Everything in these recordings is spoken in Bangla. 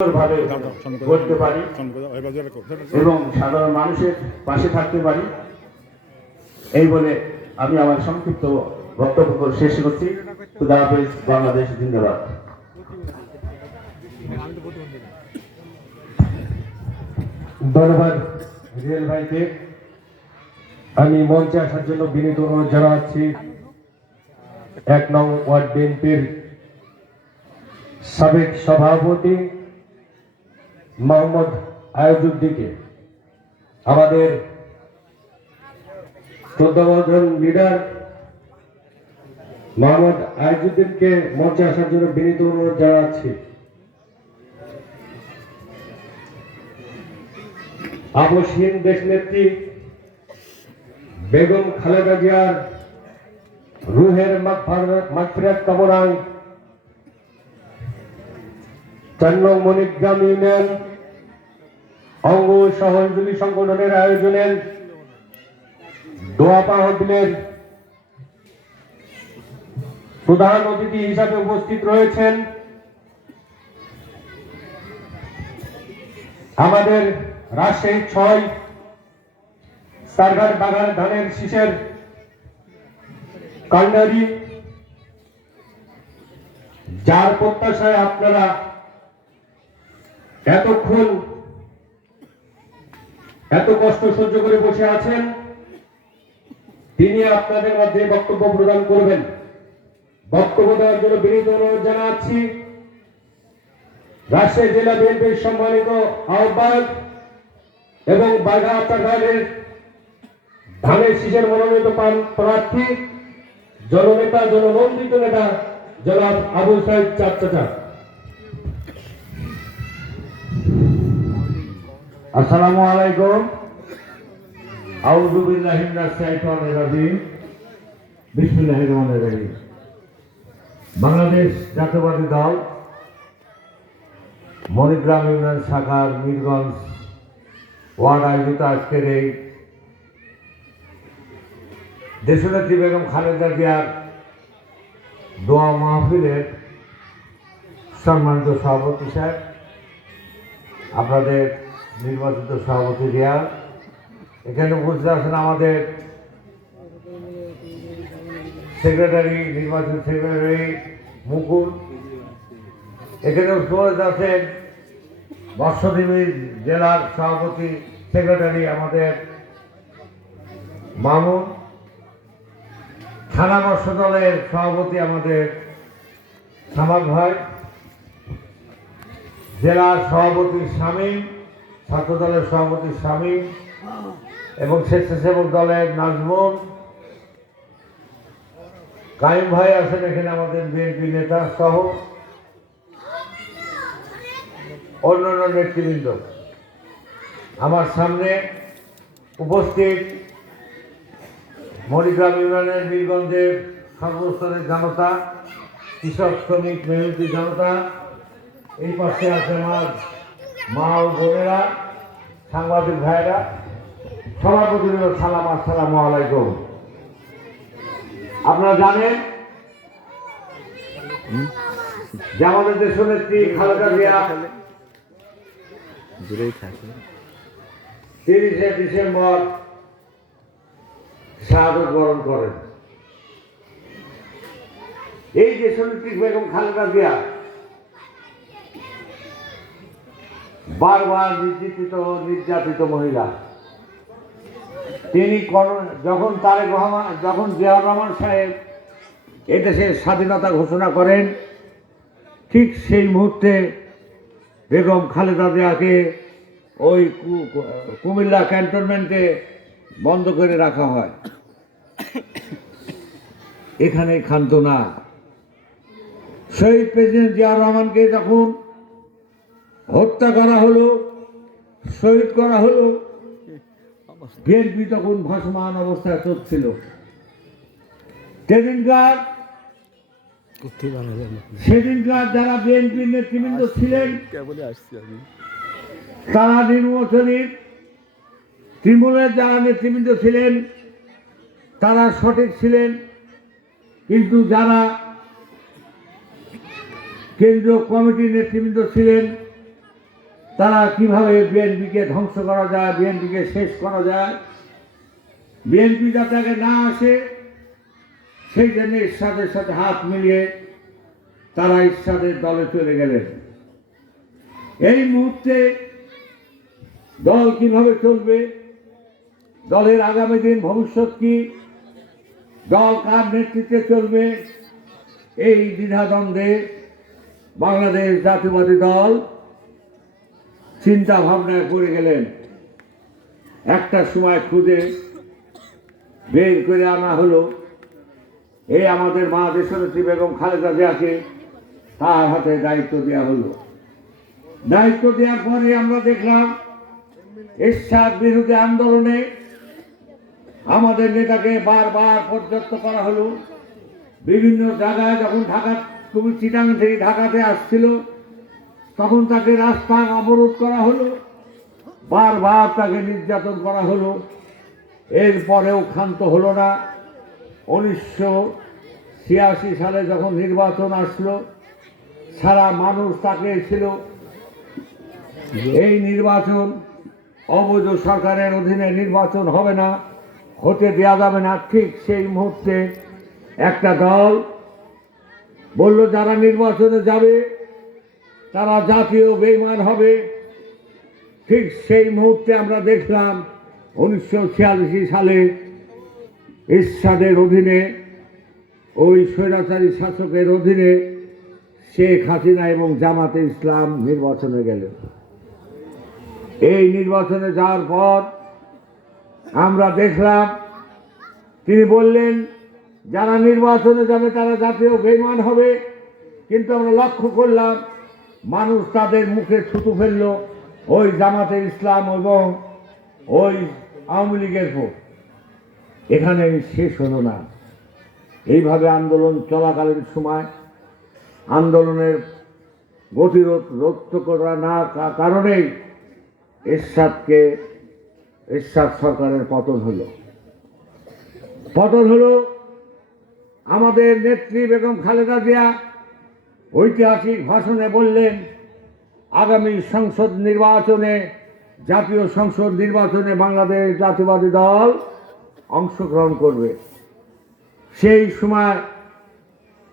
ভাবে করতে পারি এবং সাধারণ মানুষের পাশে থাকতে পারি এই বলে আমি আমার সংক্ষিপ্ত বক্তব্য শেষ করছি। খুদা হাফেজ, বাংলাদেশ জিন্দাবাদ। ধন্যবাদ রিয়েল ভাইকে। আমি মঞ্চে আসার জন্য বিনীত অনুরোধ জানাচ্ছি ১ নং ওয়ার্ড বিএনপির সাবেক সভাপতি মোহাম্মদ আয়োজুদ্দিনকে, আমাদের ১৪ জন লিডার মোহাম্মদ আয়োজুদ্দিনকে মঞ্চে আসার জন্য বিনীত অনুরোধ জানাচ্ছি। আপসহীন দেশনেত্রী বেগম খালেদা জিয়ার রুহের মাগফিরাত কামনায় ৪ নং মণিগ্রাম ইউনিয়ন অঙ্গ সহযোগী সংগঠনের আয়োজনের দোয়া মাহফিলের প্রধান অতিথি হিসাবে উপস্থিত রয়েছেন আমাদের রাজশাহী ৬ সারঘাট বাগান ধানের শীষের কান্ডারি, যার প্রত্যাশায় আপনারা এতক্ষণ এত কষ্ট সহ্য করে বসে আছেন। তিনি আপনাদের মধ্যে বক্তব্য প্রদান করবেন। বক্তব্য দেওয়ার জন্য বিনীত অনুরোধ জানাচ্ছি রাজশাহী জেলা বিএনপির সম্মানিত আহ্বায়ক এবং বাঘাঘাটের ধানের শীষের মনোনীত প্রার্থী, জননেতা, জননন্দিত নেতা জনাব আবু সাইদ চাচা। আসসালামু আলাইকুম। আউযু বিল্লাহি মিনাশ শাইতানির রাজিম। বিসমিল্লাহির রহমানির রহিম। বাংলাদেশ জাতীয়তাবাদী দল মণিগ্রাম ইউনিয়ন শাখার মিরগঞ্জ ওয়ার্ড আয়োজিত আজকের এই দেশনেত্রী বেগম খালেদা জিয়ার দোয়া মাহফিলের সম্মানিত সভাপতি সাহেব, আপনাদের নির্বাচিত সভাপতি রিয়া, এখানে উপস্থিত আছেন আমাদের সেক্রেটারি, নির্বাচিত সেক্রেটারি মুকুল, এখানে উপস্থিত আছেন মৎস্যজীবী জেলার সভাপতি সেক্রেটারি আমাদের মামুন, থানা মৎস্য দলের সভাপতি আমাদের সামাদ ভাই, জেলার সভাপতি শামীম, ছাত্র দলের সভাপতি শামীম এবং স্বেচ্ছাসেবক দলের নাজমুল, কাইম ভাই আছেন এখানে আমাদের বিএনপি নেতা সহ অন্যান্য নেতৃবৃন্দ। আমার সামনে উপস্থিত মণিগ্রাম ইউনিয়নের বীরগঞ্জের সর্বস্তরের জনতা, কৃষক, শ্রমিক, মেহনতি জনতা, এই পাশে আছে আমার মা ও বোনেরা, সাংবাদিক ভাইয়েরা, সবার প্রতি সালাম, আসসালামু আলাইকুম। আপনারা জানেন যে আমাদের দেশনেত্রী খালেদা জিয়া 30শে ডিসেম্বর শাহাদত বরণ করেন। এই দেশনেত্রী বেগম খালেদা জিয়া বারবার নির্যাতিত মহিলা। তিনি যখন জিয়াউর রহমান সাহেব এদেশের স্বাধীনতা ঘোষণা করেন, ঠিক সেই মুহূর্তে বেগম খালেদা জিয়াকে ওই কুমিল্লা ক্যান্টনমেন্টে বন্ধ করে রাখা হয়। এখানে ক্ষান্ত না, শহীদ প্রেসিডেন্ট জিয়াউর রহমানকে যখন হত্যা করা হলো, শহীদ করা হলো, বিএনপি তখন ভাসমান অবস্থায় চলছিল। সেদিনকার যারা বিএনপি নেতৃবৃন্দ ছিলেন তারা নির্বাচনী তৃণমূলের যারা নেতৃবৃন্দ ছিলেন তারা সঠিক ছিলেন, কিন্তু যারা কেন্দ্রীয় কমিটির নেতৃবৃন্দ ছিলেন তারা কিভাবে বিএনপিকে ধ্বংস করা যায়, বিএনপিকে শেষ করা যায়, বিএনপি যাতে আগে না আসে সেই জন্য ইরশাদের সাথে হাত মিলিয়ে তারা ইরশাদের দলে চলে গেলেন। এই মুহূর্তে দল কিভাবে চলবে, দলের আগামী দিন ভবিষ্যৎ কি, দল কার নেতৃত্বে চলবে, এই দ্বিধাদ্বন্দ্বে বাংলাদেশ জাতীয়বাদী দল চিন্তা ভাবনায় পড়ে গেলেন। একটা সময় খুঁজে বের করে আনা হলো এই আমাদের মা দেশনেত্রী বেগম খালেদা জিয়াকে, তার হাতে দায়িত্ব দেওয়া হলো। দায়িত্ব দেওয়ার পরে আমরা দেখলাম এরশাদ বিরোধী আন্দোলনে আমাদের নেতাকে বারবার পর্যাপ্ত করা হলো। বিভিন্ন জায়গায় যখন তুমি চিটাং থেকে ঢাকাতে আসছিল তখন তাকে রাস্তা অবরোধ করা হলো, বারবার তাকে নির্যাতন করা হলো। এরপরেও ক্ষান্ত হলো না। 1986 সালে যখন নির্বাচন আসলো, সারা মানুষ তাকে ছিল এই নির্বাচন অবৈধ সরকারের অধীনে নির্বাচন হবে না, হতে দেওয়া যাবে না। ঠিক সেই মুহূর্তে একটা দল বলল যারা নির্বাচনে যাবে তারা জাতীয় বেঈমান হবে। ঠিক সেই মুহূর্তে আমরা দেখলাম 1946 সালে এরশাদের অধীনে, ওই স্বৈরাচারী শাসকের অধীনে শেখ হাসিনা এবং জামাতে ইসলাম নির্বাচনে গেলেন। এই নির্বাচনে যাওয়ার পর আমরা দেখলাম তিনি বললেন যারা নির্বাচনে যাবে তারা জাতীয় বেঈমান হবে, কিন্তু আমরা লক্ষ্য করলাম মানুষ তাদের মুখে থুতু ফেলল ওই জামাতে ইসলাম এবং ওই আওয়ামী লীগের ভোট। এখানে শেষ হলো না। এইভাবে আন্দোলন চলাকালীন সময় আন্দোলনের গতিরোধ করা না কারণেই এরশাদ সরকারের পতন হলো। আমাদের নেত্রী বেগম খালেদা জিয়া ঐতিহাসিক ভাষণে বললেন আগামী সংসদ নির্বাচনে, জাতীয় সংসদ নির্বাচনে বাংলাদেশ জাতীয়বাদী দল অংশগ্রহণ করবে। সেই সময়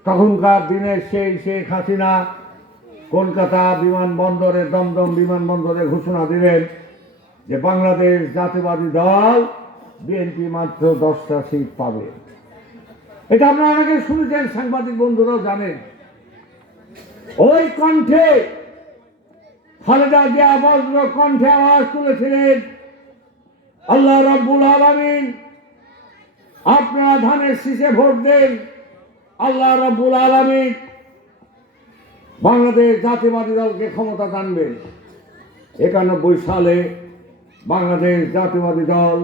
তখনকার দিনে সেই শেখ হাসিনা কলকাতা বিমানবন্দরে, দমদম বিমানবন্দরে ঘোষণা দিলেন যে বাংলাদেশ জাতীয়বাদী দল বিএনপি মাত্র 10টা সিট পাবে। এটা আপনারা অনেকে শুনেছেন, সাংবাদিক বন্ধুরাও জানেন। ওই কণ্ঠে খালেদা জিয়া বজ্র কণ্ঠে আওয়াজ তুলেছিলেন, আল্লাহ রাব্বুল আলামিন আপনারা ধানের শীষে ভোট দেন, আল্লাহ রাব্বুল আলামিন বাংলাদেশ জাতীয়বাদী দলকে ক্ষমতা আনবেন। 91 সালে বাংলাদেশ জাতীয়বাদী দল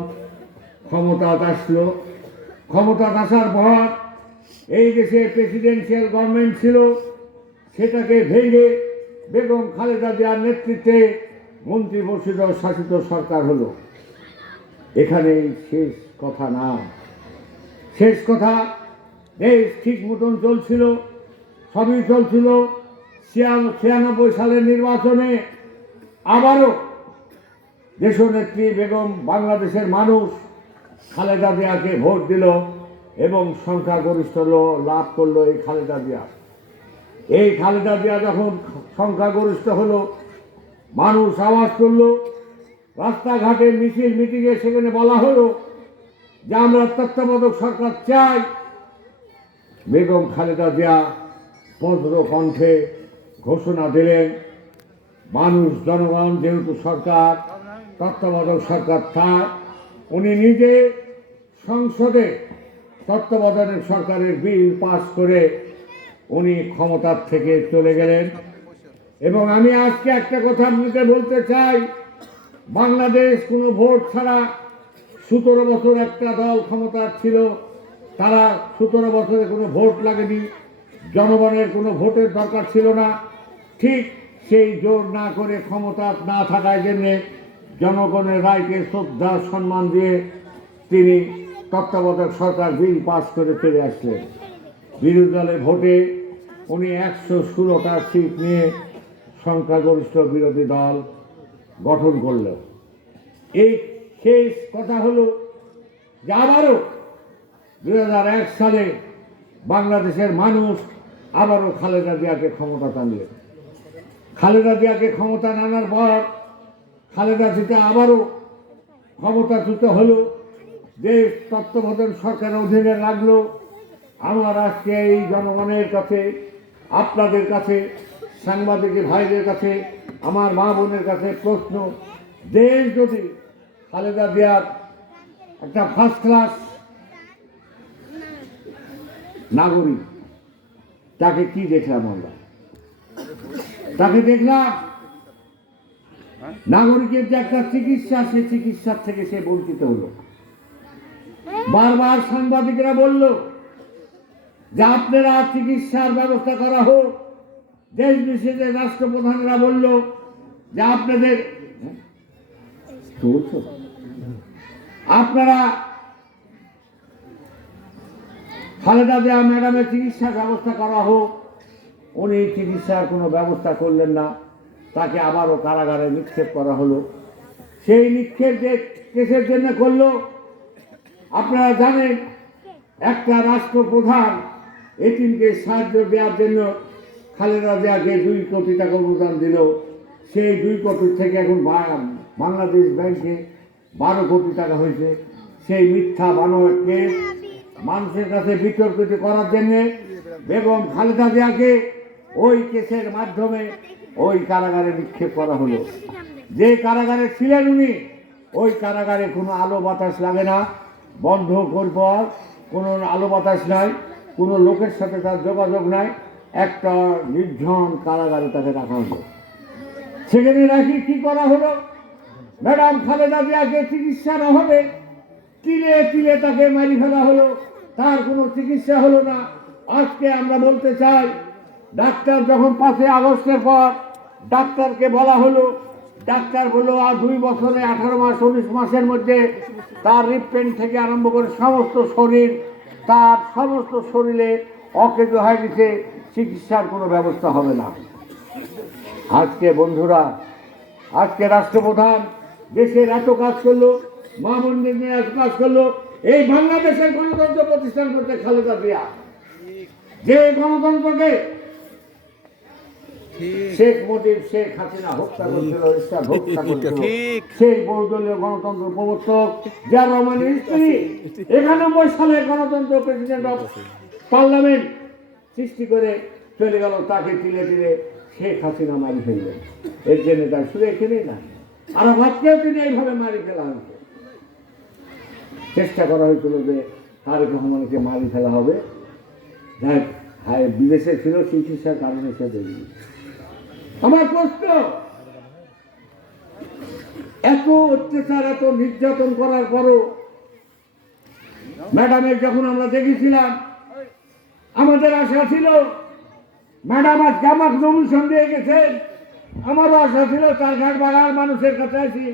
ক্ষমতা আসলো। ক্ষমতা আসার পর এই দেশে প্রেসিডেন্সিয়াল গভর্নমেন্ট ছিল, সেটাকে ভেঙে বেগম খালেদা জিয়ার নেতৃত্বে মন্ত্রিপরিষদ শাসিত সরকার হলো। এখানেই শেষ কথা না। শেষ কথা, দেশ ঠিক মতন চলছিল, সবই চলছিল। 96 সালের নির্বাচনে আবারও দেশনেত্রী বেগম বাংলাদেশের মানুষ খালেদা জিয়াকে ভোট দিল এবং সংখ্যাগরিষ্ঠ লাভ করলো এই খালেদা জিয়া। এই খালেদা জিয়া যখন সংখ্যাগরিষ্ঠ হলো, মানুষ আওয়াজ করলো, রাস্তাঘাটে মিছিল মিটিংয়ে সেখানে বলা হলো যে আমরা তত্ত্বাবধায়ক সরকার চাই। বেগম খালেদা জিয়া বজ্র কণ্ঠে ঘোষণা দিলেন, মানুষ জনগণ যেহেতু সরকার তত্ত্বাবধায়ক সরকার চায়, উনি নিজে সংসদে তত্ত্বাবধায়ক সরকারের বিল পাস করে উনি ক্ষমতার থেকে চলে গেলেন। এবং আমি আজকে একটা কথা আপনাকে বলতে চাই, বাংলাদেশ কোনো ভোট ছাড়া 17 বছর একটা দল ক্ষমতা ছিল, তারা 17 বছরে কোনো ভোট লাগেনি, জনগণের কোনো ভোটের দরকার ছিল না। ঠিক সেই জোর না করে ক্ষমতা না থাকার জন্যে জনগণের রায়কে শ্রদ্ধা সম্মান দিয়ে তিনি তত্ত্বাবধায়ক সরকার বিল পাস করে চলে আসলেন। বিরোধী দলের ভোটে উনি 116টা সিট নিয়ে সংখ্যাগরিষ্ঠ বিরোধী দল গঠন করল। এই শেষ কথা হলো যে আবারও 2001 সালে বাংলাদেশের মানুষ আবারও খালেদা জিয়াকে ক্ষমতা টানলেন। খালেদা জিয়াকে ক্ষমতা আনার পর খালেদা জিয়া আবারও ক্ষমতাচ্যুত হলো, দেশ তত্ত্বাবধায়ক সরকারের অধীনে লাগলো। আমার আজকে এই জনগণের কাছে, আপনাদের কাছে, সাংবাদিক ভাইদের কাছে, আমার মা বোনের কাছে প্রশ্ন, দেশ যদি খালেদা জিয়ার একটা ফার্স্ট ক্লাস নাগরিক, তাকে কি দেখলাম আমরা? তাকে দেখলাম নাগরিকের যে একটা চিকিৎসা, সেই চিকিৎসার থেকে সে বঞ্চিত হলো। বারবার সাংবাদিকরা বলল যে আপনারা চিকিৎসার ব্যবস্থা করা হোক। দেশ বিদেশের রাষ্ট্রপ্রধানরা বলল যে আপনারা খালেদা জিয়া ম্যাডামের চিকিৎসার ব্যবস্থা করা হোক। উনি চিকিৎসার কোনো ব্যবস্থা করলেন না, তাকে আবারও কারাগারে নিক্ষেপ করা হলো। সেই নিক্ষেপ যে কেসের জন্য করলো, আপনারা জানেন একটা রাষ্ট্রপ্রধান এতিমকে সাহায্য দেওয়ার জন্য খালেদা জিয়াকে 2 কোটি টাকা অনুদান দিল। সেই 2 কোটি থেকে এখন বাংলাদেশ ব্যাংকে 12 কোটি টাকা হয়েছে। সেই মিথ্যা বানোয়ারকে মানুষের কাছে বিতর্কিত করার জন্য বেগম খালেদা জিয়াকে ওই কেসের মাধ্যমে ওই কারাগারে নিক্ষেপ করা হলো। যে কারাগারে ছিলেন উনি, ওই কারাগারে কোনো আলো বাতাস লাগে না, বন্ধ করবার কোনো আলো বাতাস নাই, কোনো লোকের সাথে তার যোগাযোগ নাই। একটা নির্জন কারাগারে তাকে রাখা হলো। সেখানে রাখি কি করা হলো? ম্যাডাম খালেদা জিয়াকে চিকিৎসা না হবে তিলে তিলে তাকে মারি ফেলা হলো। তার কোনো চিকিৎসা হলো না। আজকে আমরা বলতে চাই, ডাক্তার যখন 5 আগস্টের পর ডাক্তারকে বলা হলো, ডাক্তার বললো আর 2 বছরে 18 মাস 19 মাসের মধ্যে তার হৃৎপিণ্ড থেকে আরম্ভ করে সমস্ত শরীর, তার সমস্ত শরীরে অকেজো হয়ে গেছে, চিকিৎসার কোনো ব্যবস্থা হবে না। আজকে বন্ধুরা, আজকে রাষ্ট্রপ্রধান দেশের এত কাজ করলো, মা মন্দির নিয়ে এত কাজ করলো, এই বাংলাদেশের গণতন্ত্র প্রতিষ্ঠান করতে খালেদা জিয়া, যে গণতন্ত্রকে শেখ মুজিব, শেখ হাসিনা হত্যা করছিল, ইসলাম হত্যা করছিল, সেই বহুদলীয় গণতন্ত্র প্রবর্তক জিয়া রহমানের স্ত্রী 91 সালে গণতন্ত্র প্রেসিডেন্ট অফ পার্লামেন্ট সৃষ্টি করে চলে গেল। তাকে তিলে তিলে শেখ হাসিনা মারি ফেললেন। এর জন্য তার শুধু এখানেই না, আরো ভাবকেও তিনি এইভাবে মারি ফেলা হয়েছে। চেষ্টা করা হয়েছিল যে তারেক রহমানকে মারি ফেলা হবে, বিদেশে ছিল, চিকিৎসার কারণে সে দেখি। আমার প্রশ্ন, এত অত্যাচার, এত নির্যাতন করার পরও ম্যাডামের যখন আমরা দেখেছিলাম, আমাদের আশা ছিল ম্যাডাম আজকে আমাকে নমিনেশন দিয়ে গেছেন। আমারও আশা ছিল চারঘাট বাগার মানুষের কাছে আছি,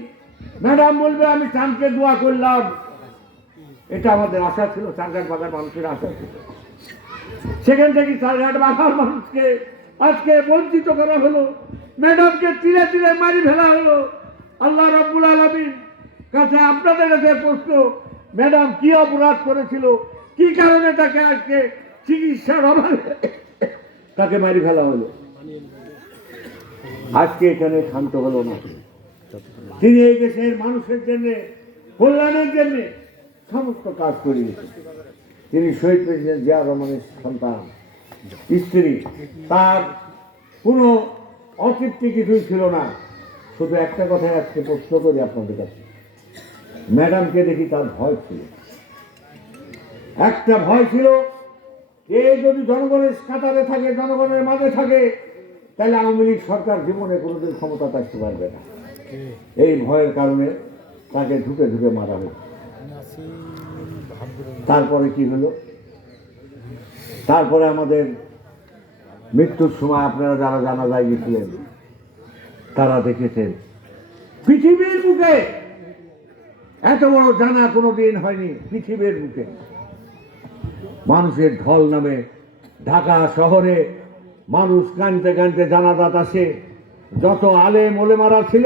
ম্যাডাম বলবে আমি চাঁদকে দোয়া করলাম। এটা আমাদের আশা ছিল, চারঘাট বাগার মানুষের আশা ছিল। সেখান থেকে চারঘাট বাগার মানুষকে আজকে বঞ্চিত করা হলো, ম্যাডামকে তিলে তিলে মারি ফেলা হলো। আল্লাহ রাব্বুল আলামিন কাছে আপনাদের কাছে প্রশ্ন, ম্যাডাম কি অপরাধ করেছিল, কি কারণে তাকে আজকে চিকিৎসার অভাবে তাকে মারি ফেলা হলো? আজকে এখানে শান্ত হলো না। তিনি এই দেশের মানুষের জন্য, কল্যাণের জন্য সমস্ত কাজ করিয়েছেন। তিনি শহীদ প্রেসিডেন্ট জিয়া রহমানের সন্তান, স্ত্রী, তার কোনো অতৃপ্তি কিছুই ছিল না। শুধু একটা কথাই আজকে প্রশ্ন করি আপনাদের কাছে, ম্যাডামকে দেখি তার ভয় ছিল, একটা ভয় ছিল, এ যদি জনগণের কাতারে থাকে, জনগণের মাঝে থাকে, তাহলে আওয়ামী লীগ সরকার জীবনে কোনোদিন ক্ষমতা থাকতে পারবে না। এই ভয়ের কারণে তাকে ঢুকে ঢুকে মারা হয়েছে। তারপরে কি হলো? তারপরে আমাদের মৃত্যুর সময় আপনারা যারা জানাজায় গেছিলেন তারা দেখেছেন পৃথিবীর বুকে এত বড় জানা কোনোদিন হয়নি। পৃথিবীর বুকে মানুষের ঢল নামে ঢাকা শহরে মানুষ কানতে কানতে জানাজাত আসে। যত আলেম ওলেমারা ছিল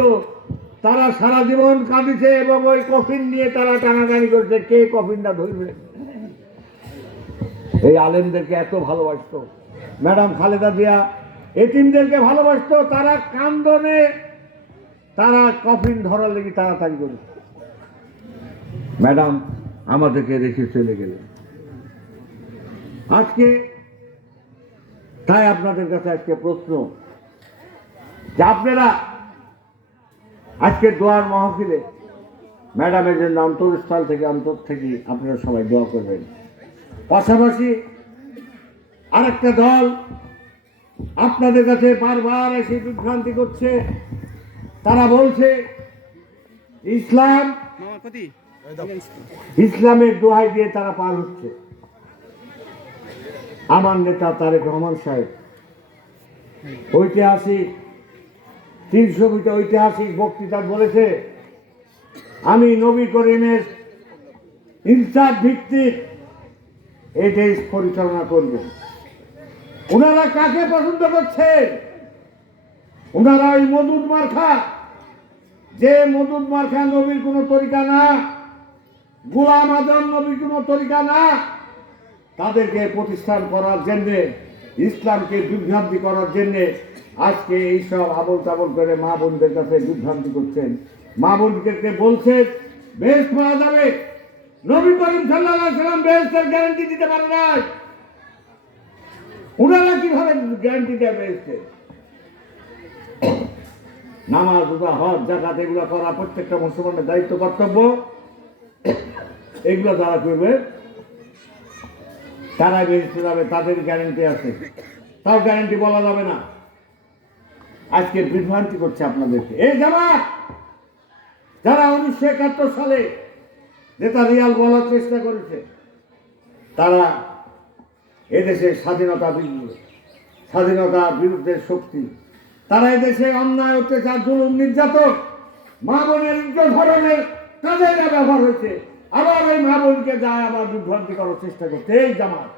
তারা সারা জীবন কাঁদিছে এবং ওই কফিন নিয়ে তারা টানাটানি করছে, কে কফিনটা ধরবে। এই আলেমদেরকে এত ভালোবাসতো ম্যাডাম খালেদা জিয়া, এতিমদেরকে ভালোবাসতো, তারা কান্দনে তারা কফিন ধরার লেগে তাড়াতাড়ি করেছে। ম্যাডাম আমাদেরকে রেখে চলে গেলেন। আজকে তাই আপনাদের কাছে আজকে প্রশ্ন যে আপনারা আজকে দোয়ার মাহফিলে ম্যাডামের জন্য অন্তরস্থল থেকে অন্তর থেকে আপনারা সবাই দোয়া করবেন। পাশাপাশি আরেকটা দল আপনাদের কাছে বারবার এসে বিভ্রান্তি করছে, তারা বলছে ইসলামের দোহাই দিয়ে তারা পার হচ্ছে। আমার নেতা তারেক রহমান সাহেব ঐতিহাসিক 300 ঐতিহাসিক বক্তৃতা বলেছে, আমি নবী করিমের ইনসাফ ভিত্তিক এই দেশ পরিচালনা করব। ওনারা কাকে পছন্দ করছে? ওনারা ওই মদুদ মার্কা, যে মদুদ মার্কা নবীর কোনো তরিকা না, গোলাম আজম নবীর কোনো তরিকা না, তাদেরকে প্রতিষ্ঠান করার জন্যে, ইসলামকে বিভ্রান্তি করার জন্যে আজকে এইসব আবল তাবল করে মা বোনদের কাছে বিভ্রান্তি করছেন। মা বোনদেরকে বলছেন বেহেশত পাওয়া যাবে। নবী করিম সাল্লাল্লাহু আলাইহি সাল্লাম বেহেশতের গ্যারান্টি দিতে পারে নাই। ওনারা কিভাবে গ্যারান্টি দেয় বেহেশতের? নামাজ, রোজা, হজ, যাকাত এগুলো করা প্রত্যেকটা মুসলমানের দায়িত্ব, কর্তব্য। এগুলো যারা করবে তারা বেহেশতে যাবে, তাদের গ্যারান্টি আছে। তাও গ্যারান্টি বলা যাবে না। আজকে বিভ্রান্তি করছে আপনাদেরকে এই জামাত, যারা 1971 সালে যেটা রিয়াল বলার চেষ্টা করেছে, তারা এদেশে স্বাধীনতার বিরুদ্ধে শক্তি। তারা এদেশে অন্যায়, অত্যাচার, জুলুম, নির্যাতন, মা বোনের ধরনের কাজে ব্যবহার হয়েছে। আবার এই মা বোনকে যায় আবার বিভ্রান্তি করার চেষ্টা করছে এই জামাত।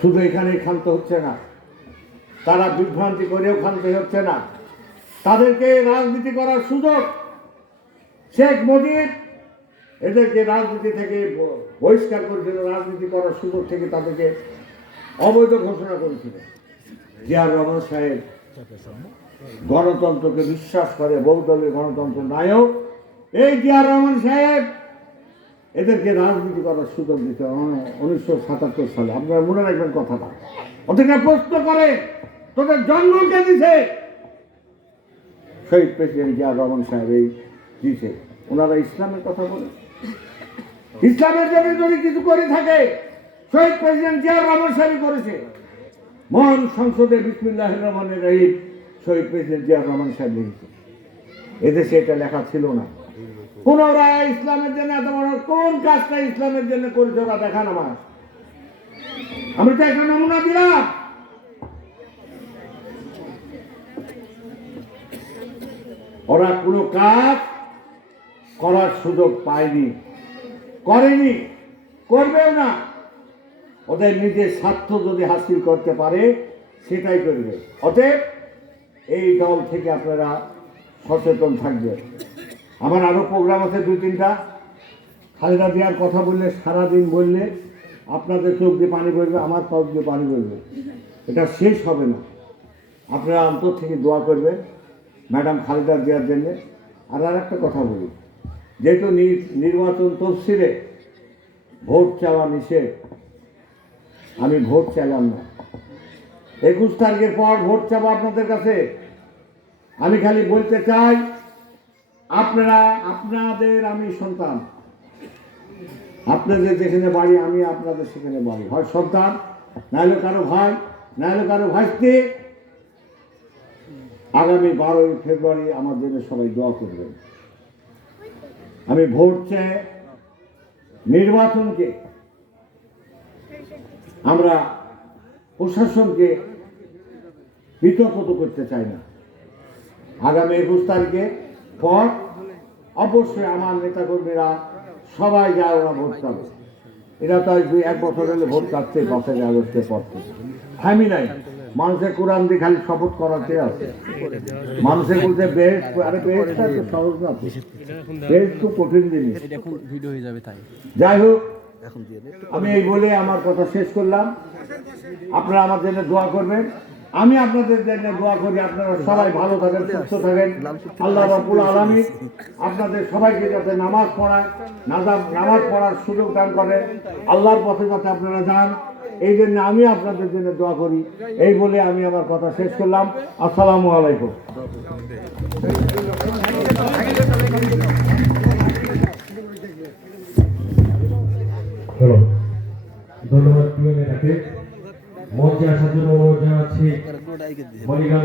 শুধু এখানেই ক্ষান্ত হচ্ছে না, তারা বিভ্রান্তি করেও ক্ষান্ত হচ্ছে না। তাদেরকে রাজনীতি করার সুযোগ, শেখ মুজিব এদেরকে রাজনীতি থেকে বহিষ্কার করেছিল, রাজনীতি করার সুযোগ থেকে তাদেরকে অবৈধ ঘোষণা করেছিল। জিয়া রহমান সাহেব গণতন্ত্রকে বিশ্বাস করে, বহুদলীয় গণতন্ত্র নায়ক এই জিয়া রহমান সাহেব এদেরকে রাজনীতি করার সুযোগ দিতে 1977 সালে। আপনারা মনে রাখবেন কথাটা। ওদেরকে প্রশ্ন করে তোদের জন্ম কে দিছে? শহীদ প্রেসিডেন্ট জিয়া রহমান সাহেব এই দিছে। ওনারা ইসলামের কথা বলে, ইসলামের জন্য যদি কিছু করে থাকে শহীদ প্রেসিডেন্ট জিয়া রহমান সাহেব করেছে। মহান সংসদে বিসমিল্লাহির রহমানির রহিম শহীদ প্রেসিডেন্ট জিয়া রহমান সাহেব লিখেছে। এদেশে এটা লেখা ছিল না। পুনরা ইসলামের জন্য এত বড় কোন কাজটা ইসলামের জন্য করেছে ওরা দেখান আমার। আমি তো একটা নমুনা দিলাম। ওরা কোনো কাজ করার সুযোগ পায়নি, করেনি, করবেও না। ওদের নিজের স্বার্থ যদি হাসিল করতে পারে সেটাই করবে। অতএব এই দল থেকে আপনারা সচেতন থাকবেন। আমার আরো প্রোগ্রাম আছে 2-3টা। খালেদা জিয়ার কথা বললে সারাদিন বললে আপনাদের চোখ দিয়ে পানি বলবে, আমার চোখ দিয়ে পানি বলবে, এটা শেষ হবে না। আপনারা অন্তর থেকে দোয়া করবেন ম্যাডাম খালেদা জিয়ার জন্যে। আর একটা কথা বলি, যেহেতু নির্বাচন তফসিলে ভোট চাওয়া নিষেধ, আমি ভোট চাইলাম না। 21 তারিখের পর ভোট চাবো আপনাদের কাছে। আমি খালি বলতে চাই, আপনাদের আমি সন্তান, আপনাদের যেখানে বাড়ি আমি আপনাদের সেখানে বাড়ি, হয় সন্তান, নাহলে কারো ভাই, নাহলে কারো ভাইস্তি। আগামী 12ই ফেব্রুয়ারি আমার জন্য সবাই দোয়া করবেন। আমি ভোট চাই, নির্বাচনকে আমরা প্রশাসনকে বিতর্কিত করতে চাই না। আগামী 21 তারিখে পর অবশ্যই আমার নেতাকর্মীরা সবাই যায়, ওরা ভোট পাবে। এরা তো 2-1 বছর হলে ভোট কাটছে 5 আগস্টের পর থেকে, থামি নাই। মানুষের কোরআন দিয়ে খালি শপথ করাতে আছে। মানুষের বলতে বেহেশত, আরে বেহেশতটা তো সহজ না, বেহেশত তো কঠিন জিনিস। যাই হোক, আমি এই বলে আমার কথা শেষ করলাম। আপনারা আমার জন্য দোয়া করবেন, আমি আপনাদের জন্য দোয়া করি। আপনারা সবাই ভালো থাকেন, সুস্থ থাকেন। আল্লাহ রাব্বুল আলামিন আপনাদের সবাইকে যাতে নামাজ পড়ার সুযোগ দান করে, আল্লাহর পথে যাতে আপনারা যান, এই জন্য আমি আপনাদের জন্য দোয়া করি। এই বলে আমি আমার কথা শেষ করলাম। আসসালামু আলাইকুম। ধন্যবাদ প্রিয় নেতাকে। মঞ্চে আসার জন্য অনুরোধ জানাচ্ছি মনিগ্রাম